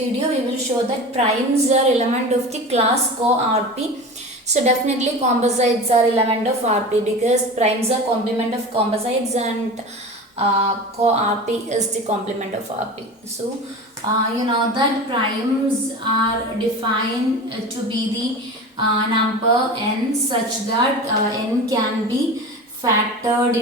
video we will show that primes are element of the class CoRP. So definitely composites are element of RP because primes are complement of composites and CoRP is the complement of RP. So you know that primes are defined to be the number n such that n can be factored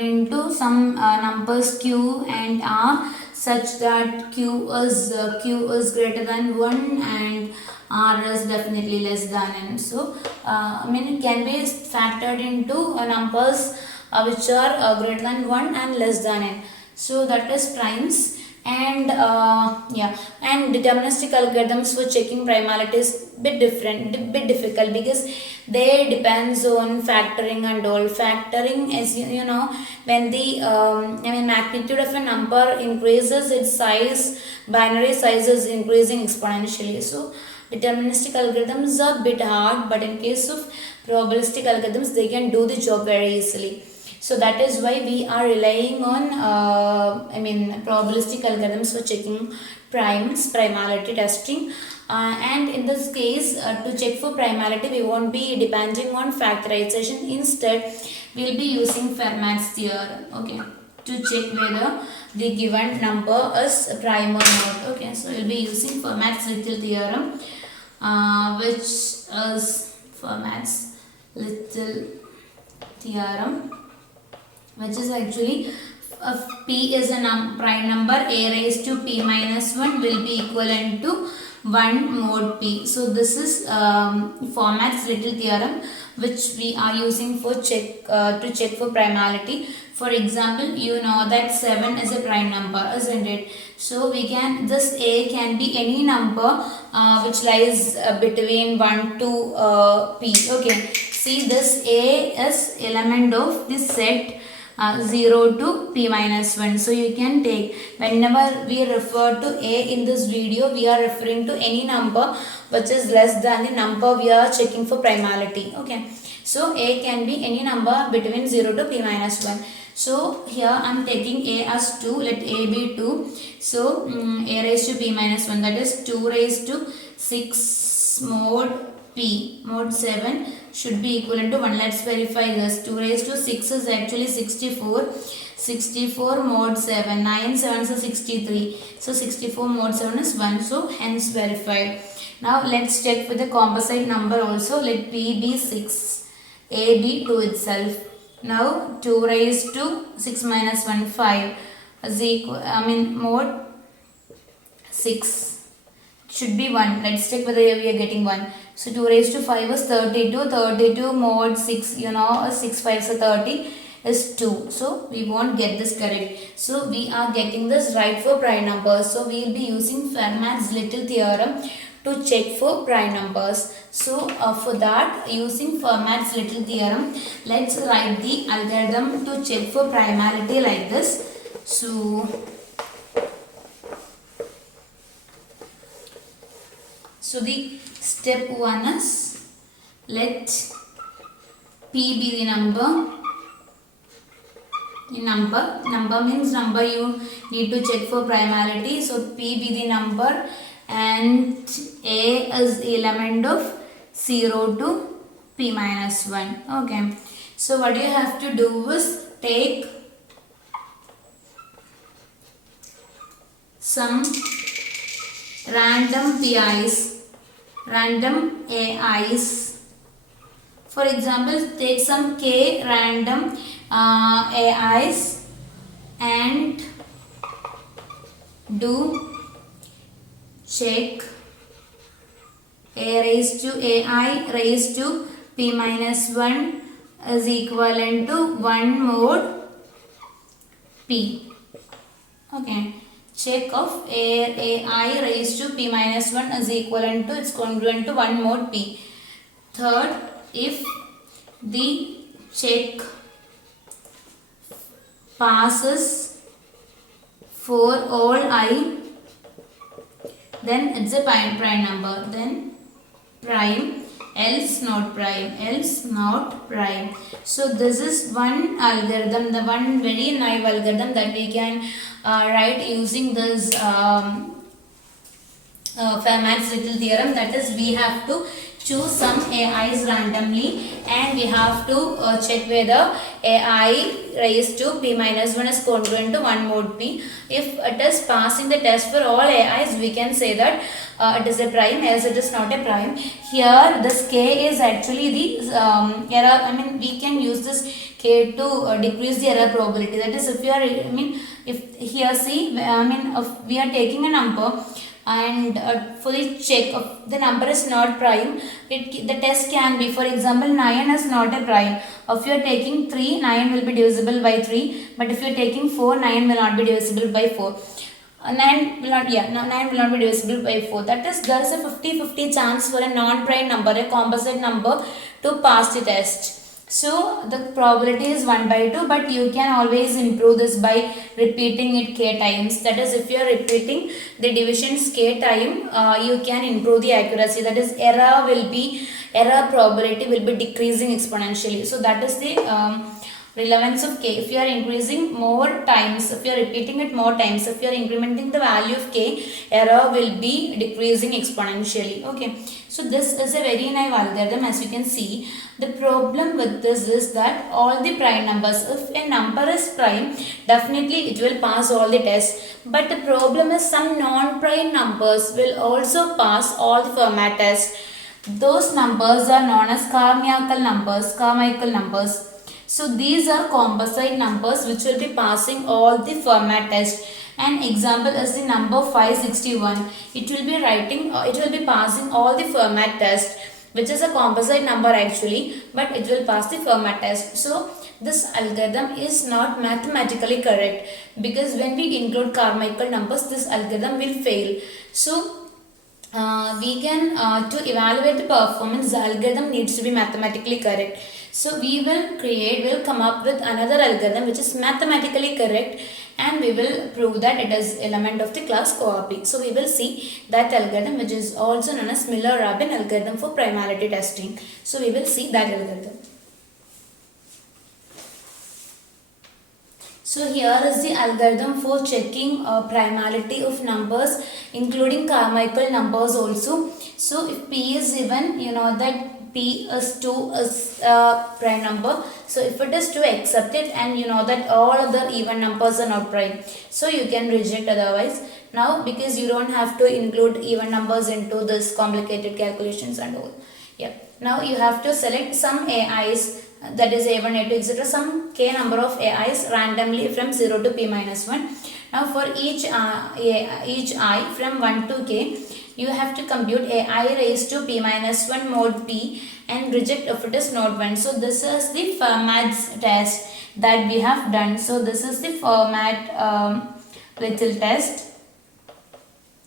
into some numbers q and r such that q is greater than 1 and r is definitely less than n. So it can be factored into numbers which are greater than 1 and less than n. So that is primes. And and deterministic algorithms for checking primality is bit difficult because they depends on factoring and all. Factoring is you know when the magnitude of a number increases, its size, binary size is increasing exponentially. So deterministic algorithms are bit hard, but in case of probabilistic algorithms they can do the job very easily. So that is why we are relying on probabilistic algorithms for checking primality testing. And in this case, to check for primality, we won't be depending on factorization. Instead, we will be using Fermat's theorem, okay, to check whether the given number is prime or not. Okay, so we will be using Fermat's little theorem, which is Fermat's little theorem, which is actually p is a prime number, a raised to p minus 1 will be equivalent to 1 mod p. So this is Fermat's little theorem which we are using for to check for primality. For example, you know that 7 is a prime number, isn't it? So we can, this a can be any number which lies between 1 to p. Okay, see, this a is element of this set 0 to p minus 1. So you can take, whenever we refer to a in this video, we are referring to any number which is less than the number we are checking for primality. Okay, so a can be any number between 0 to p minus 1. So here I am taking a as 2, let a be 2. So a raised to p minus 1, that is 2 raised to 6 mod p mod 7 should be equivalent to 1. Let's verify this. 2 raised to 6 is actually 64. 64 mod 7. 9 7s are 63. So 64 mod 7 is 1. So hence verified. Now let's check with the composite number also. Let p be 6. A be 2 itself. Now 2 raised to 6 minus 1 5 is equal, mod 6 should be 1. Let's check whether we are getting 1. So 2 raised to 5 is 32. 32 mod 6, you know, 6 5s are 30 is 2. So we won't get this correct. So we are getting this right for prime numbers. So we will be using Fermat's little theorem to check for prime numbers. So for that, using Fermat's little theorem, let's write the algorithm to check for primality like this. So the step 1 is, let p be the number. Number means number you need to check for primality. So p be the number and a is the element of 0 to p minus 1. Okay. So what you have to do is take some random PIs, random AIs. For example, take some k random AIs and do check a raised to AI raised to p minus 1 is equivalent to 1 mod p. Okay. Check of AI raised to p minus 1 is equivalent to, it's congruent to 1 mod p. Third, if the check passes for all I, then it's a prime number. Then prime else not prime, else not prime. So this is one algorithm, the one very naive algorithm that we can write using this Fermat's little theorem. That is, we have to choose some AIs randomly and we have to check whether AI raised to p minus 1 is congruent to 1 mod p. If it is passing the test for all AIs, we can say that it is a prime, else it is not a prime. Here this k is actually the error. I mean, we can use this k to decrease the error probability. That is, if you are, if here see, if we are taking a number and fully check if the number is not prime, the test can be, for example, 9 is not a prime. If you are taking 3, 9 will be divisible by 3, but if you are taking 4, 9 will not be divisible by 4. 9 will not be divisible by 4. That is, there is a 50-50 chance for a non-prime number, a composite number, to pass the test. So the probability is 1 by 2, but you can always improve this by repeating it k times. That is, if you are repeating the divisions k time, you can improve the accuracy. That is, error probability will be decreasing exponentially. So that is the relevance of k. If you are increasing more times, if you are repeating it more times, if you are incrementing the value of k, error will be decreasing exponentially. Okay, so this is a very naive algorithm, as you can see. The problem with this is that all the prime numbers, if a number is prime, definitely it will pass all the tests. But the problem is some non-prime numbers will also pass all the Fermat tests. Those numbers are known as Carmichael numbers. So these are composite numbers which will be passing all the Fermat tests. An example is the number 561. It will be passing all the Fermat tests, which is a composite number actually, but it will pass the Fermat test. So this algorithm is not mathematically correct, because when we include Carmichael numbers, this algorithm will fail. So we can to evaluate the performance, the algorithm needs to be mathematically correct. So we will come up with another algorithm which is mathematically correct, and we will prove that it is element of the class CoRP. So we will see that algorithm, which is also known as Miller-Rabin algorithm for primality testing. So we will see that algorithm. So here is the algorithm for checking primality of numbers, including Carmichael numbers also. So if p is even, you know that p is 2 is a prime number. So if it is 2, accept it, and you know that all other even numbers are not prime. So you can reject otherwise. Now, because you don't have to include even numbers into this complicated calculations and all. Yeah. Now you have to select some AIs, that is A1, A2, etc. some k number of AIs randomly from 0 to p minus 1. Now for each I from 1 to k, you have to compute AI raised to p minus 1 mod p and reject if it is not 1. So this is the Fermat's test that we have done. So this is the Fermat little test.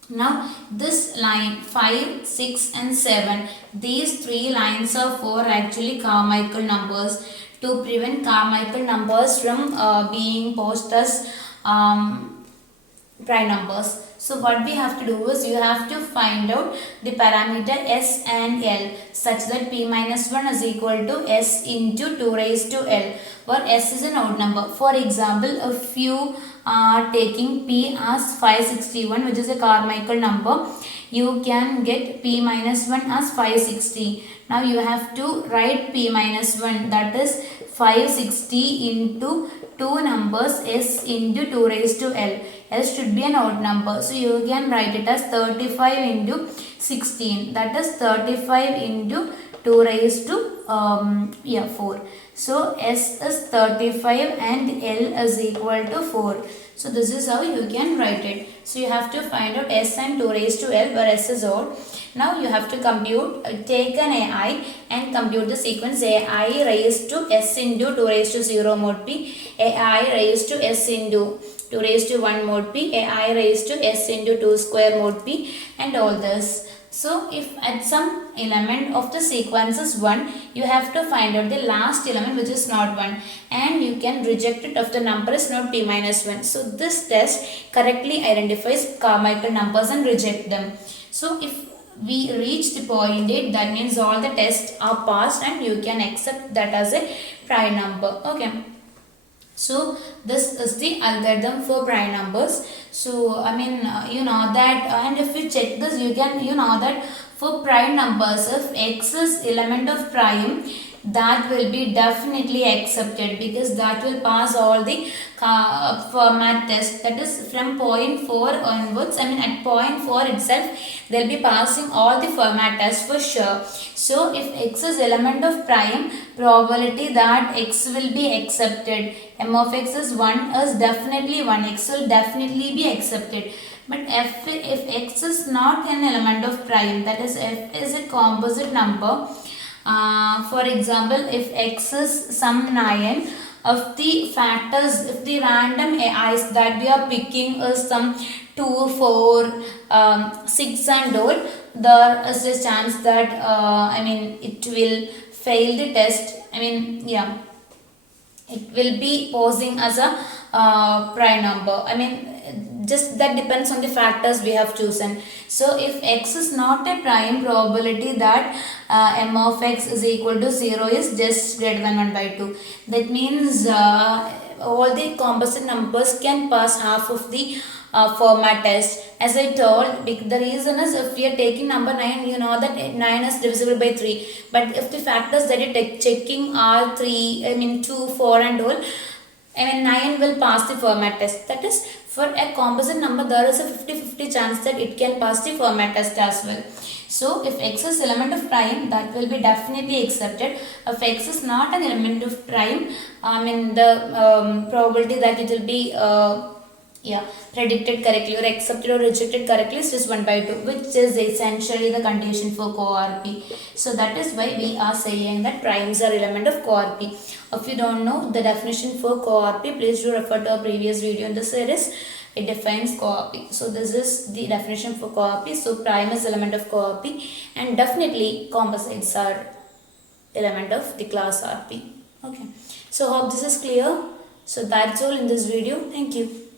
Now this line 5, 6 and 7, these 3 lines are for actually Carmichael numbers, to prevent Carmichael numbers from being posed as prime numbers. So what we have to do is, you have to find out the parameter s and l such that p minus 1 is equal to s into 2 raised to l, where s is an odd number. For example, if you are taking p as 561, which is a Carmichael number, you can get p minus 1 as 560. Now you have to write p minus 1, that is 560 into 2 numbers s into 2 raised to l. S should be an odd number. So you can write it as 35 into 16. That is 35 into 2 raised to 4. So S is 35 and L is equal to 4. So this is how you can write it. So you have to find out S and 2 raised to L, where S is odd. Now you have to compute, take an AI and compute the sequence AI raised to S into 2 raised to 0 mod p, AI raised to S into 2 raised to 1 mod p, AI raised to S into 2 square mod p, and all this. So if at some element of the sequence is 1, you have to find out the last element which is not 1, and you can reject it if the number is not p minus 1. So this test correctly identifies Carmichael numbers and reject them. So if we reach the point 8, that means all the tests are passed and you can accept that as a prime number. Okay. So this is the algorithm for prime numbers. So I mean you know that and if you check this, you can that for prime numbers, if x is element of prime, that will be definitely accepted because that will pass all the format test, that is from point 4 onwards. I mean at point 4 itself they'll be passing all the format tests for sure. So if x is element of prime, probability that x will be accepted, m of x is 1 is definitely 1, x will definitely be accepted. But if x is not an element of prime, that is f is a composite number. For example, if x is some 9, if the factors, if the random i's that we are picking is some 2, 4, 6 and all, there is a chance that I mean it will fail the test. I mean it will be posing as a prime number. I mean just that depends on the factors we have chosen. So if x is not a prime, probability that m of x is equal to 0 is just greater than 1 by 2. That means all the composite numbers can pass half of the format test. As I told, the reason is if we are taking number 9, you know that 9 is divisible by 3. But if the factors that you are checking are 3, I mean 2, 4 and all, I mean 9 will pass the format test. That is, for a composite number there is a 50-50 chance that it can pass the format test as well. So if x is element of prime, that will be definitely accepted. If x is not an element of prime, I mean the probability that it will be predicted correctly or accepted or rejected correctly is just 1 by 2, which is essentially the condition for CoRP. So that is why we are saying that primes are element of CoRP. If you don't know the definition for CoRP, please do refer to our previous video in the series. It defines CoRP. So this is the definition for CoRP. So prime is element of CoRP and definitely composites are element of the class RP. Okay. So hope this is clear. So that's all in this video. Thank you.